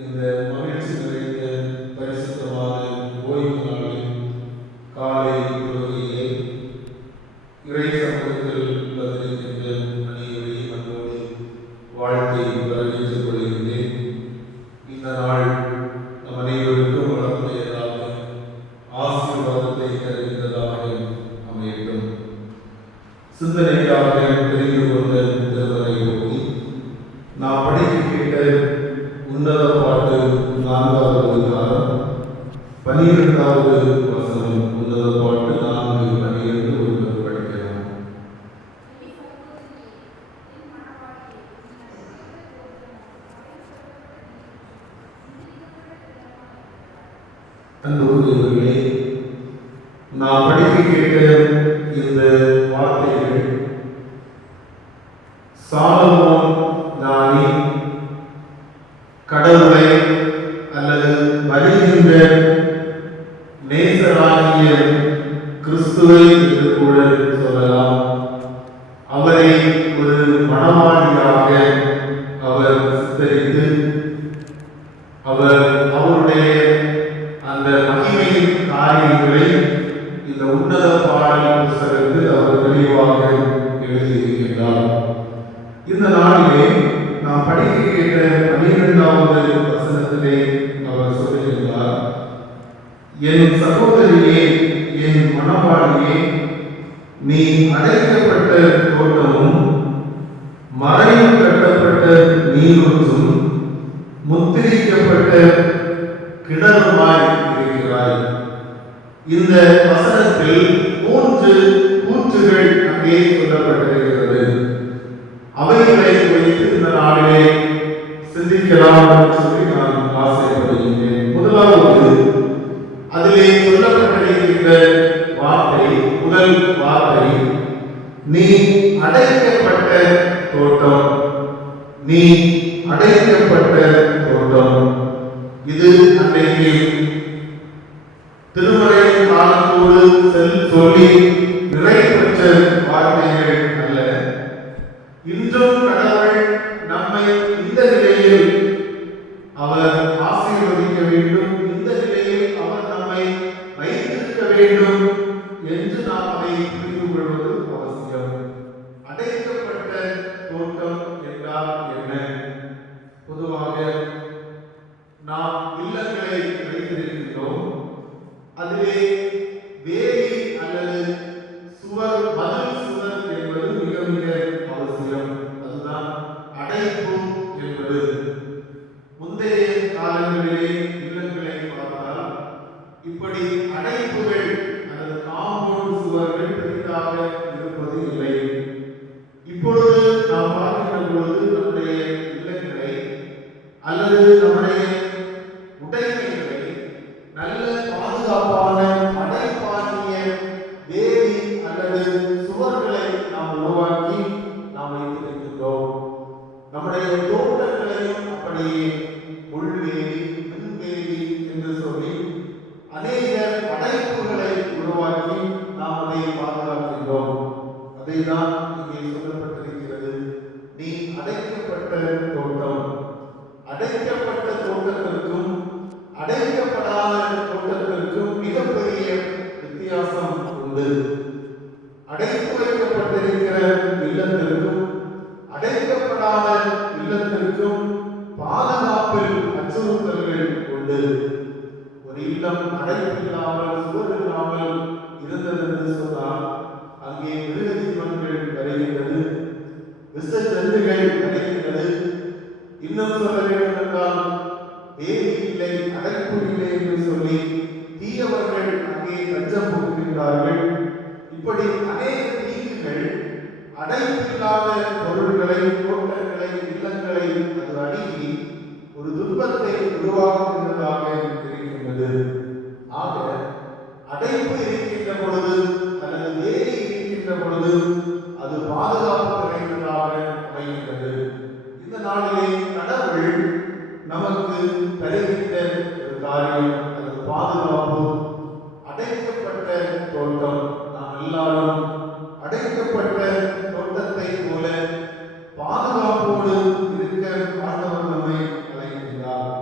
இந்த மகிழ்ச்சி நிறைந்த பரிசுத்தமான ஓய்வு நாளின் காலை தொழுகையிலே இறை சமூகத்தில் வந்திருக்கின்ற அனைவரையும் அன்போடு வாழ்த்தை வரவேற்றுக் கொள்கின்றேன். இந்த நாள் நம் அனைவருக்கும் வளமுடையதாக ஆசீர்வாதத்தை தருகின்றதாக அமையட்டும். சிந்தனைக்காக தெரிந்து கொண்ட திருவரை ஓதி நாம் படிக்க கேட்ட உன்னத பாட்டு 4வது அதிகாரம் 12வது வசனம். உன்னத பாட்டு 4:12 ஒருவர் படிக்கலாம். அன்புக்குரியவர்களே, நாம் படிக்க கேட்ட இந்த வார்த்தைகள் சாலமோன் ஞானி கடவுளை அல்லது வருகின்ற நேசராகிய கிறிஸ்துவை என்று கூட சொல்லலாம். அவரை ஒரு மணவாளியாக அவர் சித்தரித்து அவருடைய அந்த மகிமையின் காரியங்களை இந்த உன்னத பாடல் புத்தகத்தில் அவர் தெளிவாக எழுதியிருக்கின்றார். இந்த நாளிலே நாம் படிக்க கேட்ட 12வது வசனத்திலே அவர் சொல்லுகின்றார், என் சகோதரியே, என் மணவாளியே, நீ அடைக்கப்பட்ட தோட்டமும் மறைவு கட்டப்பட்ட நீரூற்றும் முத்திரிக்கப்பட்ட கிணறுமாய் இருக்கிறாய். இந்த வசனத்தில் 3 கூற்றுகள் அங்கே சொல்லப்பட்டிருக்கிறது. அவைகளை வைத்து இந்த நாளிலே சிந்திக்கலாம் என்று சொல்லி நான் ஆசைப்படுகின்றேன். முதலாவது, அதிலே சொல்லப்பட்டிருக்கின்ற வார்த்தை, முதல் வார்த்தை, நீ அடைக்கப்பட்ட தோட்டம். நீ அடைக்கப்பட்ட தோட்டம். இது அன்றைக்கு திருமறை காலத்தோடு சொல்லி நிறைவு பெற்ற வார்த்தைகள் அல்ல. இன்றும் கடவுள் நம்மை இந்த நிலையில் அவர் ஆசீர்வதிக்க வேண்டும், இந்த நிலையில் அவர் நம்மை வைத்திருக்க வேண்டும் என்று நாம் அதை புரிந்து கொள்வது அவசியம். அடைக்கப்பட்ட தோட்டம் என்றால் என்ன? பொதுவாக நாம் இல்லங்களை வைத்திருக்கின்றோம். அதிலே வேலி அல்லது சுவர், மதில் சுவர் என்பது மிக மிக அவசியம். அதுதான் அடைப்பு என்பது. முந்தைய காலங்களிலே இல்லங்களை பார்த்தால் இப்படி அடைப்புகள் அல்லது காம்பவுண்ட் சுவர்கள் பெரிதாக இருப்பது இல்லை. இப்பொழுது நாம் பார்க்கின்ற பொழுது நம்முடைய இல்லங்களை அல்லது நம்முடைய உடைமைகளை நல்ல பாதுகாப்பான அடைப்பானிய வேலி அல்லது சுவர்களை நாம் உருவாக்கி நாம் வைத்திருக்கின்றோம். நம்முடைய தோட்டங்களையும் அப்படியே உள்வேலி, மின்வேலி என்று சொல்லி அநேக அடைப்புகளை உருவாக்கி நாம் அதை பாதுகாக்கின்றோம். அதைதான் இங்கே சொல்லப்பட்டிருக்கிறது, நீ அடைக்கப்பட்ட தோட்டம். அடைக்கப்பட்ட தோட்டத்திற்கும் அடைக்கப்படாத தோட்டத்திற்கும் மிகப்பெரிய வித்தியாசம் உண்டு. அடைப்பு வைக்கப்பட்டிருக்கிற இல்லத்திற்கும் அடைக்கப்படாத இல்லத்திற்கும் பாதுகாப்பில் அச்சுறுத்தல்கள் உண்டு. ஒரு இல்லம் அடைப்பில்லாமல் சுவர் இல்லாமல் இருந்தது என்று சொன்னால் அங்கே மிருக ஜீவன்கள் வருகின்றது, விஷ ஜந்துகள் வருகின்றது. இன்னும் சொல்ல வேண்டும் என்றால் வேலி இல்லை, அடைப்பு இல்லை என்று சொல்லி தீயவர்கள் அங்கே தஞ்சம் புகுகின்றார்கள். இப்படி அநேக தீங்குகள் அடைப்பில்லாத பொருள்களை, தோட்டங்களை, இல்லங்களை அது அணுகி ஒரு துன்பத்தை உருவாக்குகின்றதாக இருக்கின்றது. ஆக அடைப்பு இருக்கின்ற பொழுது அல்லது வேலி இருக்கின்ற பொழுது அது பாதுகாப்பு நிறைந்ததாக அமைகின்றது. இந்த நாளிலே கடவுள் நமக்கு தருகின்ற ஒரு காரியம் அல்லது பாதுகாப்பு அடைக்கப்பட்ட தோட்டம். நாம் எல்லாரும் அடைக்கப்பட்ட தோட்டத்தை போல பாதுகாப்போடு இருக்க ஆண்டவர் நம்மை அழைக்கின்றார்.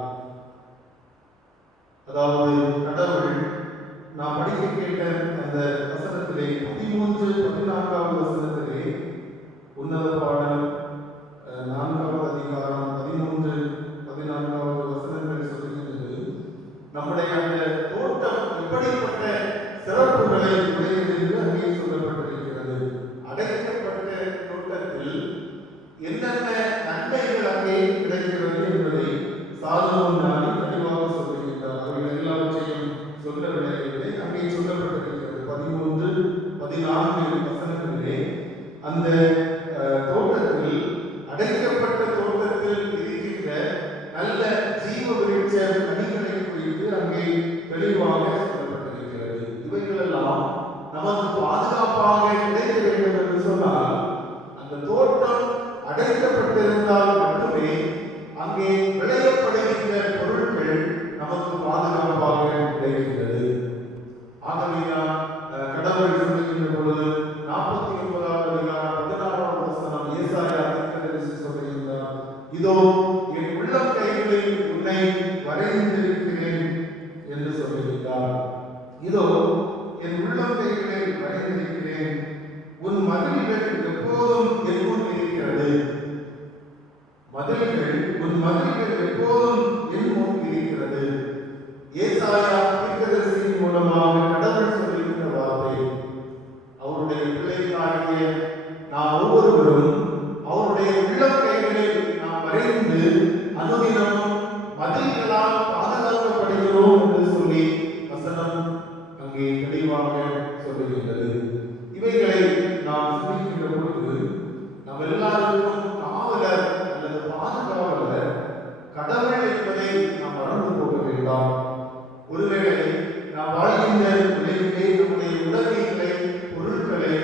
என்னென்ன நன்மைகள் அங்கே கிடைக்கிறது என்பதை சாலமோன் ஞானி தெளிவாக சொல்லுகின்றார். அவைகள் எல்லாவற்றையும் சொல்லவில்லை. அங்கே சொல்லப்பட்டிருக்கிறது 13, 14 வசனங்களிலே அந்த தோட்டத்தில், அடைக்கப்பட்ட தோட்டத்தில் இருக்கின்ற நல்ல ஜீவ விருட்ச கனிகளை குறித்து அங்கே தெளிவாக சொல்லப்பட்டிருக்கிறது. இவைகளெல்லாம் நமக்கு பாதுகாப்பாக கிடைக்க வேண்டும் என்று சொன்னால் அந்த தோட்டம் அடைக்கப்பட்டிருந்தால் மட்டுமே அங்கே விளையப்படுகின்ற பொருட்கள் நமக்கு பாதுகாப்பாக கிடைக்கின்றது. ஆகவேதான் கடவுள் சொல்லுகின்ற பொழுது 49வது அதிகாரம் 16வது வசனம் ஏசாயா தீர்க்கதரிசி சொல்லுகின்றார், இதோ என் உள்ளம் கைகளில் உன்னை வரைந்திருக்கிறேன் என்று சொல்லுகின்றார். இதோ என் உள்ளம் கைகளில் வரைந்திருக்கிறேன், உன் மதில்கள் எப்போதும் என் முன் இருக்கிறது. உன் மதில்கள் எப்போதும் என் முன் இருக்கிறது. ஏசாயா தீர்க்கதரிசியின் மூலமாக கடவுள் சொல்லுகின்ற வார்த்தை. அவருடைய பிள்ளைகளாகிய நாம் ஒவ்வொருவரும் அவருடைய உள்ளம் கைகளில் நாம் வரைந்து அனுதினமும் மதில்களால் பாதுகாக்கப்படுகிறோம் என்று சொல்லி வசனம் அங்கே தெளிவாக சொல்லுகின்றது. இவைகளை நாம் சிந்திக்கின்ற பொழுது நாம் எல்லாருக்கும் காவலர் அல்லது பாதுகாவலர் கடவுள் என்பதை நாம் மறந்து போக வேண்டாம். ஒருவேளை நாம் வாழ்கின்ற உலகிலே நம்முடைய உடமைகளை, பொருட்களை,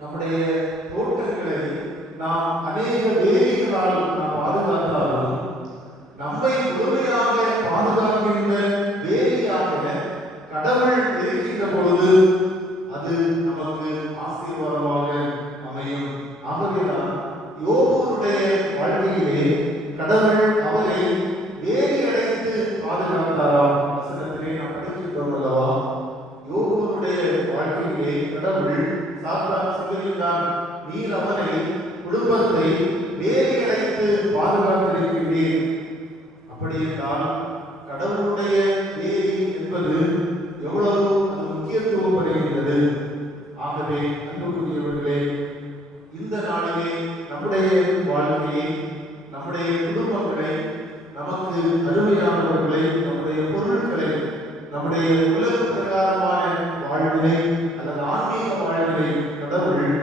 நம்முடைய தோட்டங்களை நாம் அநேக வேலிகளால் நாம் பாதுகாத்தாலும் நம்மை முழுமையாக பாதுகாக்கின்ற வேலியாக கடவுள் இருக்கின்ற பொழுது அது நமக்கு ஆசீர்வாதமாக அமையும். ஆகவேதான் யோபுடைய வாழ்க்கையிலே கடவுள் அவரை வேலி அடைத்து பாதுகாத்தாராம். வசனத்திலே நாம் படிக்கின்றோம் அல்லவா? யோபுடைய வாழ்க்கையிலே கடவுள் சாத்தான் சொல்லுகின்றான், நீர் அவனை, குடும்பத்தை வேலி அடைத்து பாதுகாத்திருக்கின்றீர். அப்படி என்றால் கடவுளுடைய வேலி என்பது எவ்வளவு முக்கியத்துவம் படுகின்றது. ஆகவே அன்புக்குரியவர்களே, இந்த நாளிலே நம்முடைய வாழ்க்கையை, நம்முடைய குடும்பங்களை, நமக்கு அருமையானவர்களை, நம்முடைய பொருட்களை, நம்முடைய உலக பிரகாரமான வாழ்வினை அல்லது ஆன்மீக வாழ்வினை கடவுள்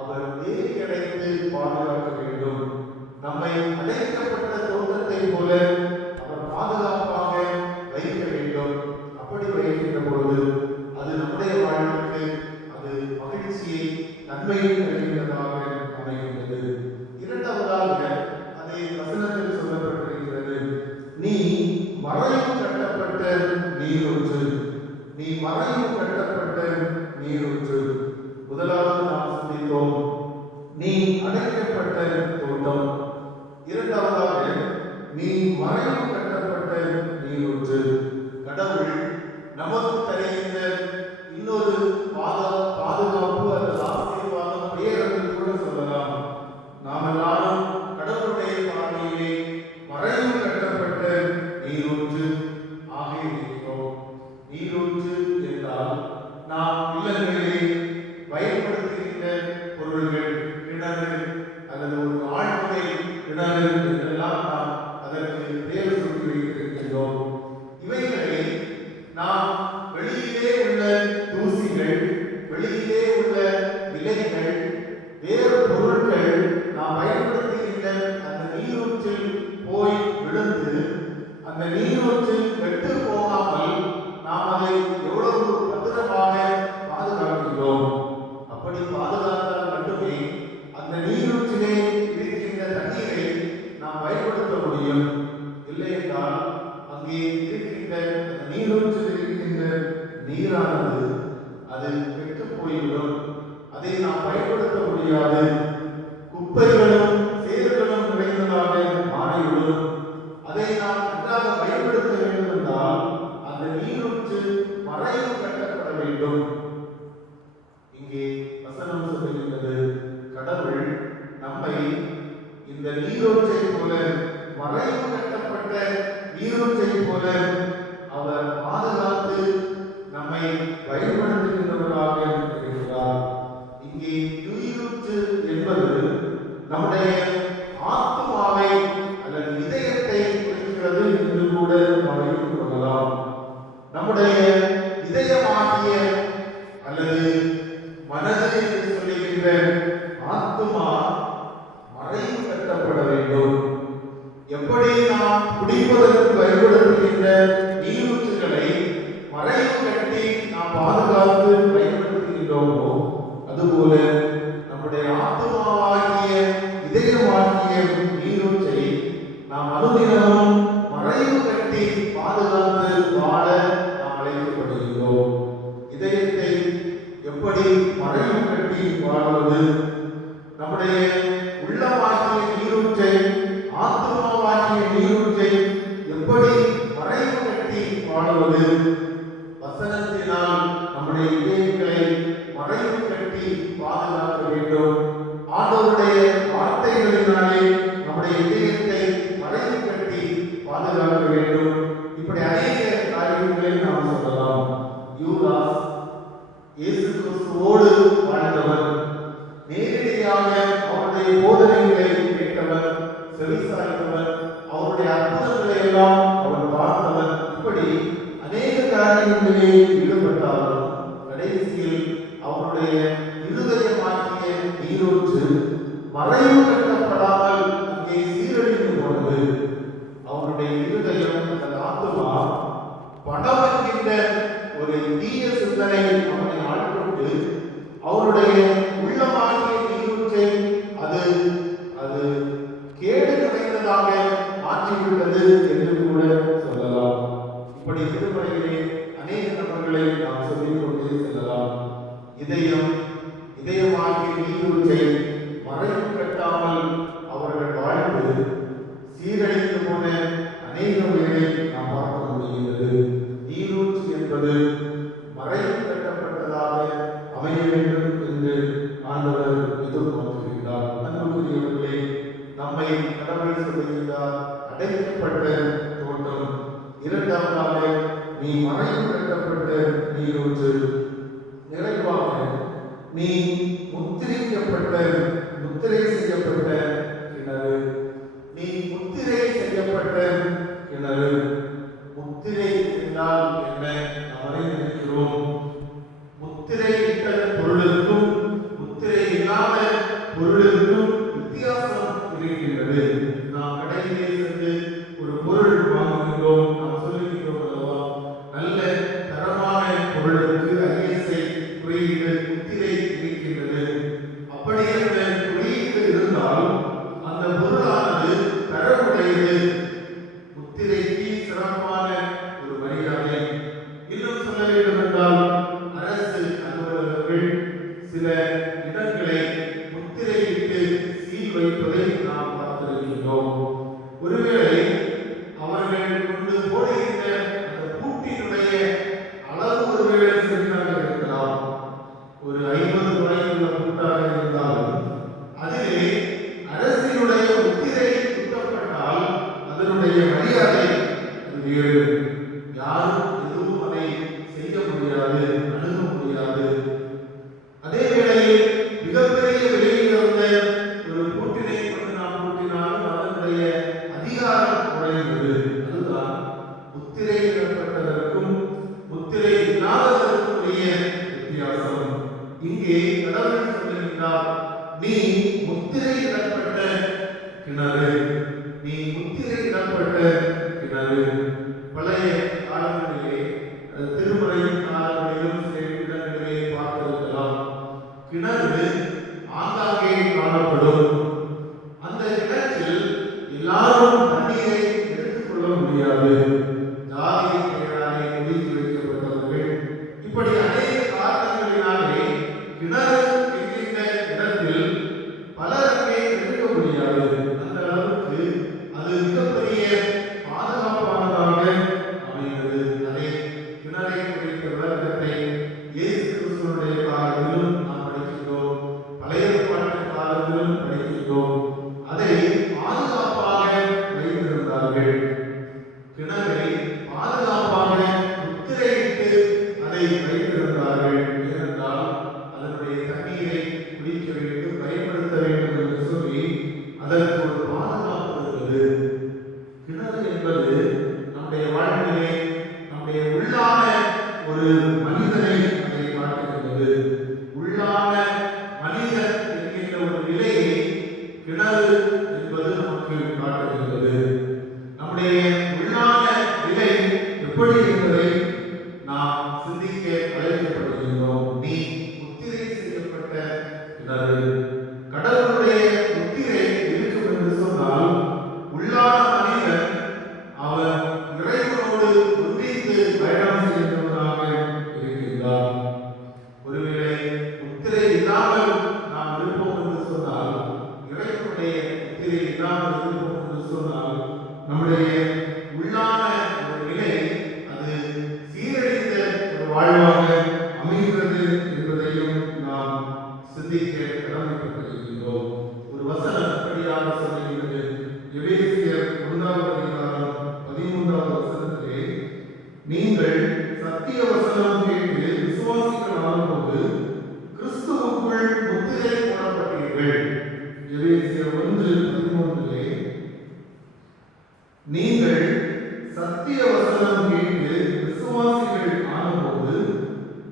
அவர் வேலி அடைத்து பாதுகாக்க வேண்டும். நம்மை அடைக்கப்பட்ட தோட்டத்தை போல அவர் பாதுகாப்பாக வைக்க வேண்டும். அப்படி வைக்கின்ற பொழுது அது நம்முடைய வாழ்வுக்கு அது மகிழ்ச்சியை, நன்மையை தருகின்றதாக அமைகின்றது. இரண்டாவதாக அதே வசனத்தில் சொல்லப்பட்டிருக்கிறது, நீ மறைவு கட்டப்பட்ட நீரூற்று. நீ மறைவு கட்டப்பட்ட நீரூற்று. முதலாவது நாம் சிந்தித்தோம், நீ அடைக்கப்பட்ட தோட்டம். இரண்டாவதாக நீ மறைவு கட்டப்பட்ட நீரூற்று. கடவுள் நமக்கு தருகின்ற இன்னொரு பாதுகாப்பு அல்லது ஆசீர்வாதம் பேரத்தில் கூட சொல்லலாம். நாம் எல்லாரும் கடவுளுடைய பார்வையிலே மறைவு கட்டப்பட்ட நீரூற்று ஆக இருக்கிறோம். நீரூற்று என்றால் நாம் இல்லங்களிலே பயன்படுத்துகின்ற பொருள்கள், கிணறு அல்லது ஒரு ஆழ்துளை கிணறு என்றெல்லாம் நாம் அதற்கு பெயர் சொல்லி வைத்திருக்கின்றோம். இவைகளை நாம் வெளியிலே உள்ள தூசிகள், வெளியிலே உள்ள இலைகள், வேறு பொருட்கள் நாம் பயன்படுத்துகின்ற அந்த நீரூற்றில் போய் விழுந்து அந்த நீரூற்றில் கெட்டு போகாமல் நாம் அதை எவ்வளவு பத்திரமாக பாதுகாக்கிறோம். அப்படி பாதுகாத்தால் மட்டுமே அந்த நீரூற்றிலே இருக்கின்ற தண்ணீரை நாம் பயன்படுத்த முடியும். இல்லை என்றால் அங்கே இருக்கின்ற அந்த நீரூற்றில் இருக்கின்ற நீரானது அது கெட்டு போய்விடும். அதை நாம் பயன்படுத்த முடியாது. குப்பைகளும் சேறுகளும் நிறைந்ததாக மாறிவிடும். அதை நாம் நன்றாக பயன்படுத்த வேண்டும் என்றால் அந்த நீரூற்று மறைவு கட்டப்பட வேண்டும். இங்கே வசனம் சொல்லுகின்றது, கடவுள் நம்மை இந்த நீரூற்றை போல, மறைவு கட்டப்பட்ட நீரூற்றை போல அவர் பாதுகாத்து நம்மை பயன்படுத்துகின்றவராக இருக்கிறார். இங்கே நீரூற்று என்பது நம்முடைய ஆத்மாவை அல்லது இதயத்தை குறிக்கிறது என்று கூட நாம் எடுத்துக் கொள்ளலாம். நம்முடைய இதயமாகிய அல்லது மனது என்று சொல்லுகின்ற ஆத்மா மறைவு கட்டப்பட வேண்டும். எப்படி நாம் குடிப்பதற்கு பயன்படுத்துகின்ற நீரூற்றுகளை மறைவு கட்டி நாம் பாதுகாத்து பயன்படுத்துகின்றோமோ, அதுபோல நம்முடைய ஆத்மாவாகிய இதயமாகிய நீரூற்றை நாம் அனுதினமும் மறைவு கட்டி பாதுகாத்து வாழ நாம் அழைக்கப்படுகிறோம். இதயத்தை எப்படி மறைவு கட்டி வாழ்வது? நம்முடைய உள்ளமாகிய நீரூற்றை, ஆத்மாவாகிய நீரூற்றை எப்படி மறைவு கட்டி வாழ்வது? வசனத்தினால் நம்முடைய இதயங்களை மறைவு கட்டி பாதுகாக்க வேண்டும். ஆண்டவருடைய வார்த்தைகளினாலே நம்முடைய இதயத்தை மறைவு கட்டி பாதுகாக்க வேண்டும். இப்படி அநேக காரியங்களை நாம் சொல்லலாம். யூதாஸ் இயேசு கிறிஸ்துவோடு வாழ்ந்தவர், நேரடியாக அவருடைய போதனைகளை கேட்டவர், செவிசாய்த்தவர், அவருடைய அற்புதங்களை எல்லாம் அவர் பார்த்தவர். இப்படி அநேக காரியங்களிலே ஈடுபட்டாலும் கடைசியில் அவருடைய இருதயமாகிய நீரூற்று மறைவு கட்டப்படாமல் அங்கே சீரழிந்து போனது. அவருடைய இருதயம் அந்த ஆத்துமா பணம் என்கின்ற ஒரு தீய சிந்தனை அவனை ஆட்கொண்டு அவருடைய உள்ளமாகிய நீரூற்றை அது அது கேடு நிறைந்ததாக மாற்றிவிட்டது என்று கூட சொல்லலாம். இப்படி திருமறையிலே அநேக நபர்களை நாம் சொல்லிக் கொண்டே செல்லலாம். இதயமாகிய நீரூற்றை மறைவு கட்டாமல் அவர்கள் வாழ்ந்து சீரழிந்து போன அநேக பேரை நாம் பார்க்க முடிகிறது. நீரூற்று என்பது மறைவு கட்டப்பட்டதாக அமைய வேண்டும் என்று ஆண்டவர் எதிர்நோக்குகிறார். அன்புக்குரியவர்களே, நம்மை கடவுள் சொல்லுகிறார், அடைக்கப்பட்ட தோட்டம். இரண்டாவதாக, நீ மறைவு கட்டப்பட்ட நீரூற்று. நிறைவாக, நீ முத்திரை செய்யப்பட்ட கிணறு. நீ முத்திரை செய்யப்பட்ட கிணறு. முத்திரை என்றால் என்ன? நாம் நினைக்கிறோம். முத்திரையிட்ட பொருளுக்கும் முத்திரை இல்லாத பொருளுக்கும் வித்தியாசம் இருக்கின்றது. நாம் கடையிலே சென்று ஒரு பொருள் வாங்குகிறோம், நாம் சொல்லுகிறோம் அல்லவா, நல்ல தரமான பொருளுக்கு ISI குறியீடு முத்திரை இருக்கின்றது. அப்படி அந்த குறியீடு இருந்தால் அந்த பொருளானது தரமுடையது. முத்திரைக்கு சிறப்பான ஒரு மரியாதை. இன்னும் சொல்ல வேண்டும் என்றால், அரசு அலுவலர்கள் சில இடங்களை முத்திரையிட்டு சீல் வைப்பதை நாம் பார்த்திருக்கின்றோம். ஒருவேளை அவர்கள் கொண்டு போடுகின்ற அந்த பூட்டினுடைய அளவு ஒருவேளை சிறிதாக இருக்கலாம். ஒரு 50 ரூபாய்க்குள்ள பூட்டாக இருந்தாலும் அதிலே அரசினுடைய முத்திரை குத்தப்பட்டால் அதனுடைய மரியாதை வேறு. யாரும் எதுவும் அதை செய்ய முடியாது, அணுக முடியாது. அதே வேளையில் மிகப்பெரிய விலையில் இருந்த ஒரு பூட்டினை கொண்டு நாம் பூட்டினாலும் அதனுடைய அதிகாரம் குறைந்தது. அதுதான் முத்திரை இடப்பட்டதற்கும் முத்திரை இல்லாததற்கும் உரிய வித்தியாசம். இங்கே கடவுள் சொல்லுகிறார், நீ முத்திரை இடப்பட்ட கிணறு. நீ முத்திரை இடப்பட்ட கிணறு. பழைய காலங்களிலே, திருமறை காலங்களிலும் சில இடங்களிலே பார்த்திருக்கலாம். கிணறு ஆங்காங்கே காணப்படும். அந்த கிணற்றில் எல்லாரும் தண்ணீரை எடுத்துக்கொள்ள முடியாது. ஜாதியின் பெயராலே ஒதுக்கி வைக்கப்பட்டவர்கள். இப்படி அநேக காரணங்களினாலே கிணறு என்கின்ற இடத்தில் பலருமே எடுக்க முடியாது. அந்த அளவுக்கு அது மிகப்பெரிய பாதுகாப்பானதாக அமைகிறது. அதை கிணறை குறித்த விளக்கத்தை இயேசு கிறிஸ்துவினுடைய காலத்திலும் நாம் படிக்கின்றோம், பழைய ஏற்பாட்டு காலத்திலும் படிக்கின்றோம். அதை பாதுகாப்பாக வைத்திருந்தார்கள். கிணறு முத்திரை இல்லாமல் இருப்போம் என்று சொன்னால் நம்முடைய உள்ளான ஒரு நிலை அது சீரழிந்த ஒரு வாழ்வாக அமைகிறது என்பதையும் நாம் சிந்திக்க கடமைப்பட்டிருக்கின்றோம். ஒரு வசனம் அப்படியாக சொல்லுகிறது. எபேசியர் 1வது அதிகாரம் 13வது வசனத்திலே, நீங்கள் சத்திய வசனம் கேட்டு விசுவாசிகளான போது கிறிஸ்துவுக்குள் முத்திரை போடப்பட்டீர்கள். எபேசியர் 1:13, நீங்கள் சத்திய வசனம் கேட்டு விசுவாசிகள் ஆனபோது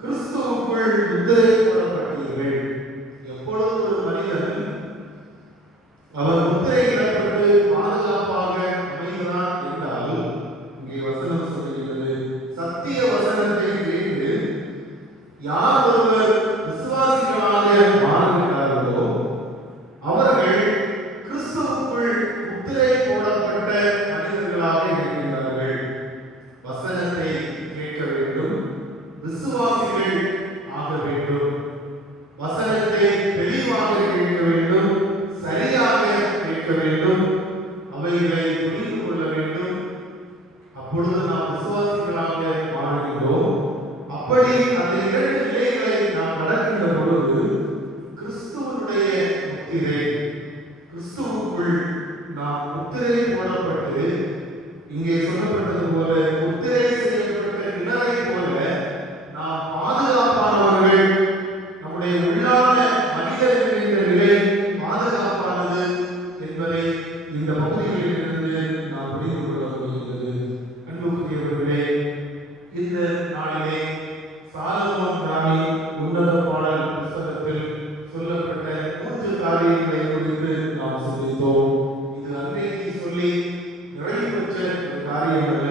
கிறிஸ்துவுக்குள் முத்திரை போடப்பட்டீர்கள். எப்பொழுது ஒரு மனிதன் அவர் முத்திரையிடப்பட்டு பாதுகாப்பாக அமைகிறான் என்றால், இங்கே வசனம் சொல்லுகிறது, சத்திய வசனத்தை கேட்டு யார் ஒருவர் விசுவாசிகளாக மாறுகிறார்களோ அவர்கள் கிறிஸ்துவுக்குள் முத்திரை போடப்பட்ட மனிதர்களாக இருக்கின்றார்கள். வசனத்தை கேட்க வேண்டும், விசுவாசிகள் ஆக வேண்டும். வசனத்தை தெளிவாக கேட்க வேண்டும், சரியாக கேட்க வேண்டும், அவைகளை புரிந்து கொள்ள வேண்டும். அப்பொழுது நாம் விசுவாசிகளாக மாறுகின்றோம். அப்படி அந்த இரண்டு நிலைகளை நாம் நடக்கின்ற பொழுது கிறிஸ்துவனுடைய முத்திரை, கிறிஸ்துவுக்குள் நாம் முத்திரை போடப்பட்டு, இங்கே சொல்லப்பட்டது போல முத்திரை செய்யப்பட்ட கிணறை போல நாம் பாதுகாப்பானவர்கள். நம்முடைய உள்ளான மனிதர் என்கின்ற நிலை பாதுகாப்பானது என்பதை இந்த பகுதிகளிலிருந்து நாம் புரிந்து கொள்ள முடிகிறது. அன்புக்குரியவர்களே, இந்த நாளிலே சாலமோன் ஞானி உன்னத பாடல் புத்தகத்தில் சொல்லப்பட்ட 3 காரியங்களை குறித்து நாம் சிந்தித்தோம். இது அன்றைக்கு சொல்லி நிறைவு பெற்ற ஒரு காரியம் அல்ல.